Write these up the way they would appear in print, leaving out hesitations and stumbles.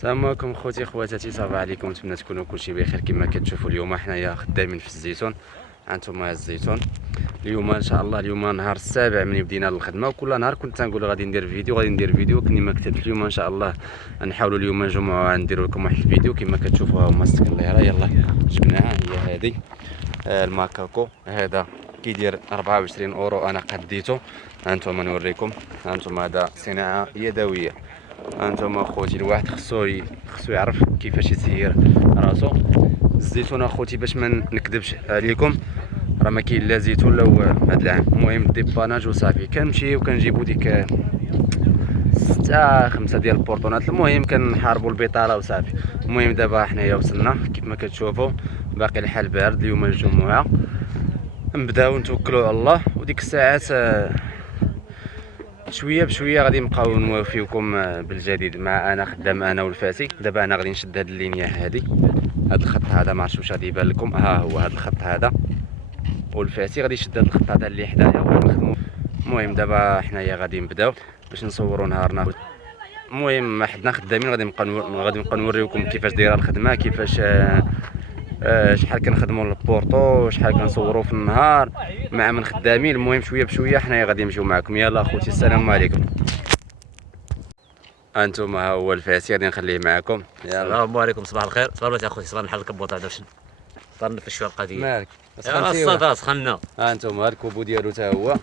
السلام عليكم خوتي خواتاتي، صباح عليكم. نتمنى تكونوا كلشي بخير. كما كتشوفوا اليوم حنايا خدامين في الزيتون. هانتوما الزيتون اليوم ان شاء الله. اليوم نهار السابع من بدينا الخدمه، وكل نهار كنت تنقول غادي ندير فيديو كني ما كتبت. اليوم ان شاء الله نحاولوا اليوم نجمعوا نديروا لكم واحد الفيديو. كما كتشوفوا هما السكليره يلا جبناها، هي هذه الماكاكو. هذا كيدير 24 اورو، انا قديته. هانتوما نوريكم. هانتوما هذا صناعه يدويه. هانتوما اخوتي الواحد خصو يعرف كيفاش يسير راسو. الزيتون اخوتي باش ما نكذبش عليكم راه ما كاين لا زيتون لا والو هاد العام. المهم ديباناج وصافي، كنمشيو كنجيبو ديك 6 5 ديال البورطونات. المهم كنحاربوا البطاله وصافي. المهم دابا حنايا وصلنا كيف ما كتشوفوا، باقي الحال بارد. اليوم الجمعه نبداو نتوكلوا على الله، وديك الساعات شويه بشويه غادي نبقاو نوافيوكم بالجديد. مع انا خدام انا والفاتي. دابا انا غادي نشد هاد اللينيه هادي، هاد الخط هذا ما عرفتش واش غادي يبان لكم. ها هو هاد الخط هذا، والفاتي غادي يشد هاد الخط هذا اللي حدايا ونخدمو. المهم دابا حنايا غادي نبداو باش نصوروا نهارنا. المهم حدنا خدامين، غادي نبقى نوريوكم كيفاش دايره الخدمه، كيفاش شحال كنخدموا البورطو، شحال كنصوروا في النهار مع من خدامين. المهم شويه بشويه حنايا غادي نمشيو معكم. يلا اخوتي السلام عليكم. انتم ها هو الفاسي غادي نخليه معكم. يلا السلام عليكم، صباح الخير. صباح الخير اخوتي، صباح نحل الكبوطه هذا باش نفش شويه القضيه. مالك الصدى سخنا. ها انتم ها الكوبو ديالو تا هو.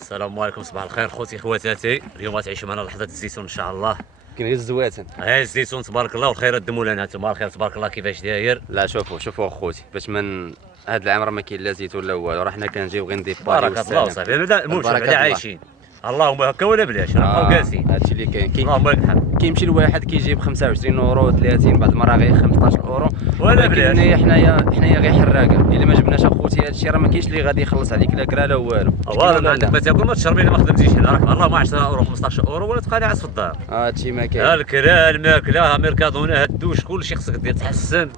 السلام عليكم، صباح الخير خوتي خواتاتي. اليوم غتعيشوا معنا لحظه الزيتون ان شاء الله. كاين غير الزواتن. ها الزيتون تبارك الله، والخيرات دموا لنا. انتم الخير تبارك الله كيفاش داير. لا شوفوا اخوتي، باش من هاد العام راه ما كاين لا زيتون لا والو، راه حنا كنجيو غير ندير بارك الله وصافي. المهم بعدا عايشين اللهم هكا ولا بلاش، نبقاو جالسين. هادشي اللي كاين. اللهم لك الحمد. كيمشي الواحد كيجيب 25 اورو 30، بعض المرات غير 15 اورو ولا بلاش. حنايا غير حراقه. الا ما جبناش اخوتي هادشي راه ما كاينش اللي غادي يخلص عليك لا كرا لا والو. والله ما عندك ما تاكل ما تشرب الا ما خدمتيش هنا. راك اللهم 10 اورو 15 اورو ولا تبقى ناعس في الدار. هادشي ما كاين. الكرا الماكله ميركادونا الدوش كلشي خصك دير تحسن،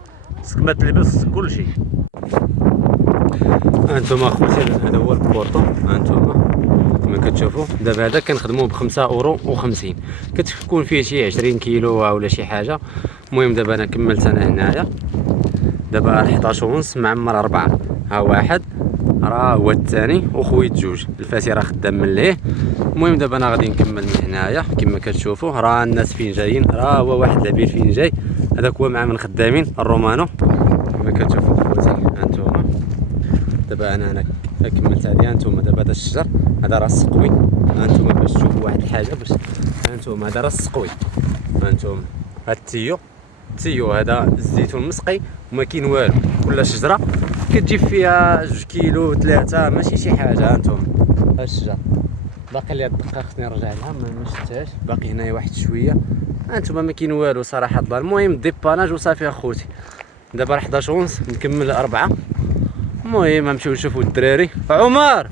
خصك ما تلبس كلشي. هانتوما اخوتي هذا هو البورطو. هانتوما كما كتشوفوا دابا هذا كنخدموه ب 5 اورو و50، كتكون فيه شي 20 كيلو ولا شي حاجه. المهم دابا انا كملت انا هنايا دابا 11 ونص معمر 4. ها واحد راه هو الثاني وخويت جوج. الفاتي راه خدام من ليه. المهم دابا انا غادي نكمل من هنايا كما كتشوفوا. راه الناس فين جايين، راه هو واحد العبيد فين جاي. هذاك هو مع من خدامين الرومانو كما كتشوفوا خوتي. هانتوما دابا انا كملت عليها. هانتوما دابا هذا الشجر هذا راه السقوي. هانتوما باش تشوفوا واحد الحاجه، باش هانتوما هذا راه السقوي. هانتوما هاد التيو هذا الزيتون مسقي وما كاين والو. كل شجره كتجيب فيها 2 كيلو 3، ماشي شي حاجه. هانتوما هاد الشجر باقي لي الدقه خصني نرجع لها، ما شفتهاش. باقي هنايا واحد شويه. هانتوما ما كاين والو صراحه الله. المهم ديباناج وصافي اخوتي. دابا 11 ونص نكمل 4. المهم نمشيو نشوفوا الدراري. عمر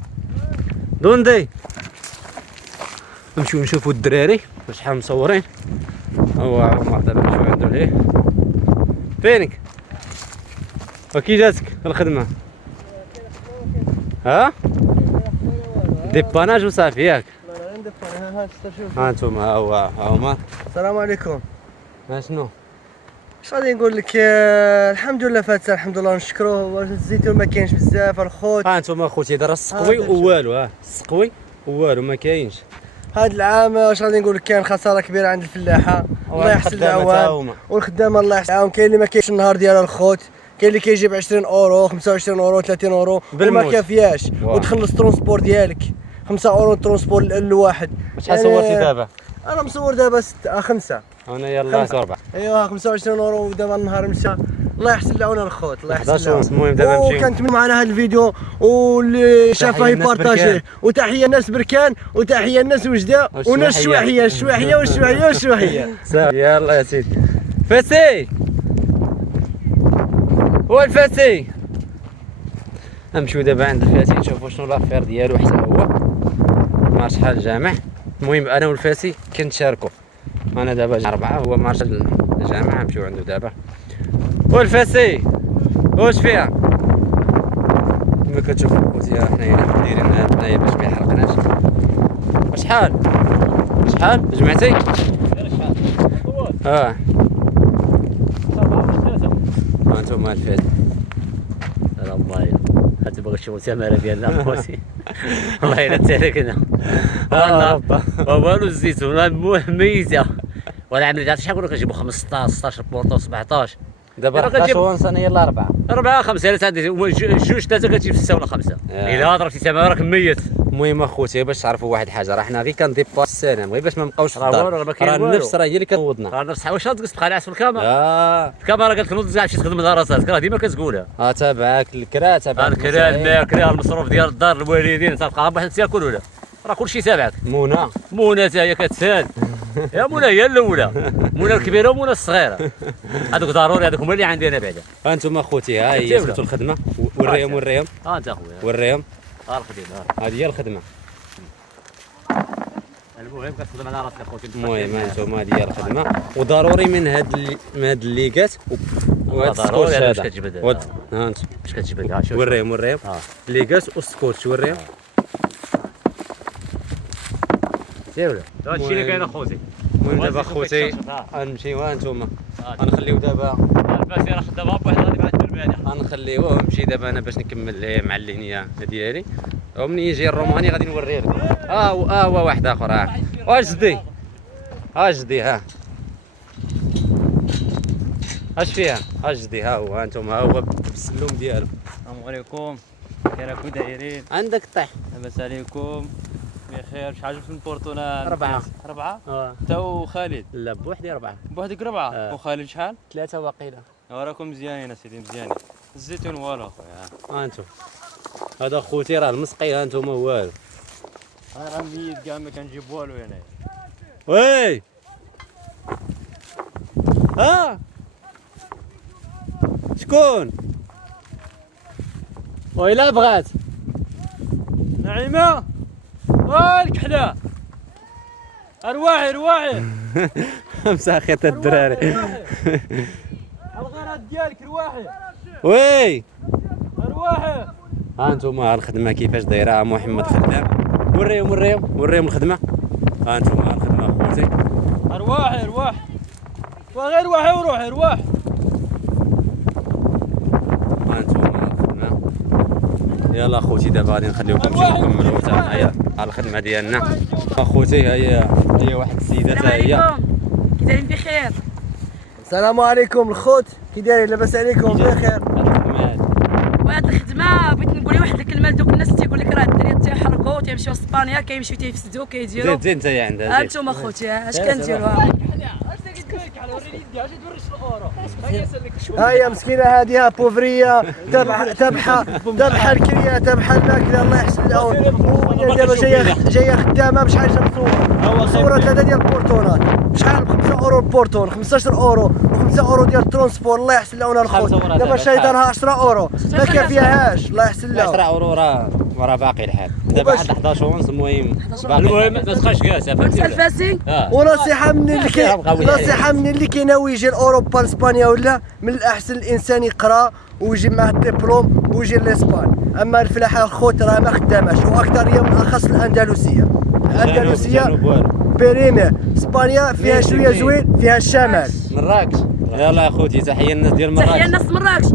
دوندي نمشيو نشوفوا الدراري شحال مصورين. هو عمر دابا نمشيو عندو ليه. فينك وكي جاتك الخدمه؟ ها ديباناج وصافي ياك؟ ها انتوما ها هو عمر. السلام عليكم. شنو اش غادي نقول لك؟ الحمد لله فاتت، الحمد لله نشكروه. الزيتون ما كاينش بزاف الخوت. ها انتوما اخوتي هذا راه السقوي والو. ها السقوي والو ما كاينش. هاد العام اش غادي نقول لك، كاين خساره كبيره عند الفلاحه. الله يحسن العوان والخدامه الله يحسن العون. كاين اللي ما كاينش النهار ديال الخوت، كاين اللي كيجيب 20 اورو 25 اورو 30 اورو وما كافياش، وتخلص ترونسبور ديالك 5 اورو ترونسبور الواحد. شحال صورتي دابا؟ انا مصور دابا 5. انا يلاه 4. ايوا 25 اورو ودابا النهار مشى. الله يحسن العون الخوت، الله يحسن 11 ونص. المهم دابا نمشيو. وكنتمنوا معنا هذا الفيديو، واللي شافه يبارطاجيه. وتحيه الناس بركان، وتحيه الناس وجده، وناس الشواحيه والشواحيه. يلا يا سيدي. فاسي هو الفاسي. نمشيو دابا عند الفاسي نشوفوا شنو لافير ديالو حتى هو ما شحال جامع. المهم انا والفاسي كنتشاركوا. انا دابا 4 هو مارش الجامعه. نمشيو عنده دابا. والفاسي واش فيها؟ كما كتشوفوا خوتي حنايا دايرين هنايا باش ما يحرقناش. شحال جمعتي؟ انتم الفات. سلام عليكم. تبغى تشوف الثمره ديالنا خوتي. والله الا تهلكنا. والو الزيتون مميزه. وانا عامل عرفتي شحال كنا كنجيبو 15 16 بورطو 17. دابا 11 ونص انا يلا 4. 4 5 عندي جوج 3 كتجيب 6 ولا 5. الا ضربتي ثمره راك ميت. المهم اخوتي باش تعرفوا واحد الحاجه، راه حنا غير كنديباس السلام غير باش ما نبقاوش في الدار، راه النفس راه هي اللي كتوضنا. راه النفس واش تقص تبقى ناعس في الكاميرا. الكاميرا قالت لك نوض تمشي تخدم مع راسك، راه ديما كتقولها. تابعك الكرا تابعك الكرا الماكله المصروف ديال الدار الوالدين تبقى واحد تاكل ولا راه كلشي تابعك. منى حتى هي كتسال. يا منى هي الاولى، منى الكبيره ومنى الصغيره. هذوك ضروري، هذوك هما اللي عندي انا بعدا. انتم اخوتي ها هي سبتوا الخدمه. وريهم انت اخويا وريهم. الخدمه هذه هي الخدمه. المهم كتخدم على راسك اخوتي. المهم انتم هذه هي الخدمه، وضروري من هاد الليكات وهاد السكوتش هذا. ها انت باش كتجبد ها شوف وريهم الليكات والسكوتش وريهم. سير هادشي اللي كاين اخوتي. المهم دابا اخوتي غنمشيو انتم غنخليو دابا الفاسي راه خدام بواحد غادي بعد بالبارح. غنخليوه ونمشي دابا انا باش نكمل مع اللينيه ديالي، ومنين يجي الروماني غادي نوريه لكم. هو واحد اخر. جدي جدي اش فيها جدي. هو انتم هو بالسلوم ديالو. السلام عليكم، كيراكم دايرين؟ عندك الطيح لاباس عليكم؟ بخير. شحال جبت من البورتونال؟ 4. 4 انت وخالد؟ لا بوحدي 4. بوحدك 4 وخالد شحال؟ 3 واقيلا. راكم مزيانين اسيدي مزيانين. الزيتون والو اخويا. انتم هذا خوتي راه المسقي انتم والو. انا راه ميت كاع ما كنجيب والو هنايا. وي شكون؟ ويلا بغات نعيمه والكحله. رواحي مساخيت الدراري. الغرض ديالك رواحي. وي رواحي. ها انتم الخدمه كيفاش دايره. محمد خدام. وريهم الخدمه. ها انتم الخدمه اخوتي. رواحي وغير رواحي وروحي رواحي. ها انتم الخدمه. يلا اخوتي دابا غادي نخليوكم تمشيو نكملوا حتى هنايا الخدمه ديالنا. اخوتي هي واحد السيده حتى هي. كي دايرين بخير؟ السلام عليكم الخوت، كي دايرين؟ لاباس عليكم؟ بخير. وهاد الخدمه بغيت نقول واحد الكلمه لدوك الناس تيقول لك راه الدراري تيحركوا تيمشيو لاسبانيا كيمشيو تيفسدوا كيديروا. زيد انت يا عندها. انتم اخوتي اش كنديروا؟ هيا مسكينه هذه بوفريه تبحى الكريه تبحى الماكله. الله يحسن العون. دابا جايه خدامه بشحال جاب صوره 3 ديال البورتونات بشحال؟ ب 5 اورو البورتون، 15 اورو و5 اورو ديال الترونسبور. الله يحسن العون الخوت. دابا الشيطانها 10 اورو ما كافياهاش. الله يحسن العون. 10 اورو راه باقي الحال. دابا واحد 11 ونص. المهم ما تبقاش كاسه فهمتي. الفاسي ونصيحه من اللي كيناوي يجي لاوروبا لاسبانيا ولا من الاحسن الانسان يقرا ويجي معاه الدبلوم ويجي لاسبان. اما الفلاحه الخوت راه ما خداماش، واكثر هي من اخص الاندلسيه بيريمير. اسبانيا فيها شويه زوين، فيها الشمال. مراكش. يلا يا خوتي تحيه الناس ديال مراكش. تحيه الناس مراكش.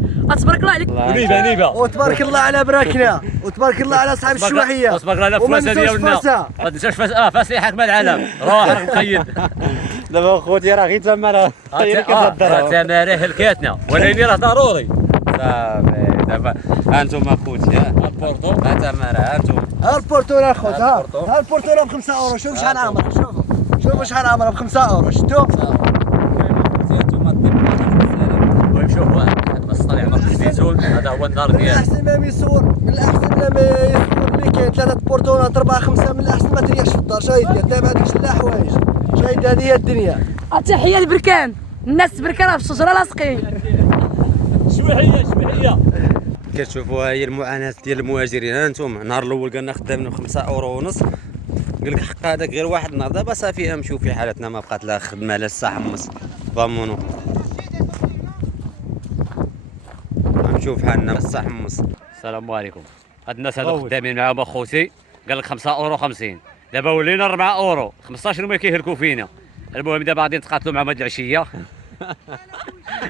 تبارك الله عليك. نيبه وتبارك الله على براكنا، وتبارك الله على اصحاب الشواحيه، وتبارك الله على فاسه ديالنا. ما تنساش فاسه حاكمه العالم. روح راك مقيد. دابا خوتي راه غير تما راه هي اللي كتهضر. تماره هلكاتنا ولكن راه ضروري. صافي دابا انتم اخوتي البورتو تماره انتم. ها البورتو راه خوت. ها البورتو ب 5 اورو. شوف شحال عامره. شوفوا شحال عامره ب 5 اورو. شفتوا؟ المهم شوف واحد بس طالع مارك الزيتون. هذا هو النار من ديالو. الاحسن ما يصور اللي كاين 3 بورتونات 4 5 من الاحسن ما تريحش في الدار. شاهد دير دابا هذيك شلا حوايج. شاهد هذه هي الدنيا. تحيه لبركان. الناس بركان راه في الشجره لاصقين. شويحيه كتشوفوا هي المعاناه ديال المهاجرين. انتم النهار الاول قالنا خدامنا ب 5 اورو ونص. قال لك حق هذاك غير واحد النهار. دابا صافي نمشيو في حالتنا ما بقات لا خدمه لا الساعه حمص. فامونو نمشيو في حالنا الساعه حمص. السلام عليكم. هاد الناس هادو خدامين معاهم اخوتي. قال لك 5 اورو 50. دابا ولينا 4 اورو 15 هما كيهلكوا فينا. المهم دابا غادي نتقاتلوا معهم هاد العشيه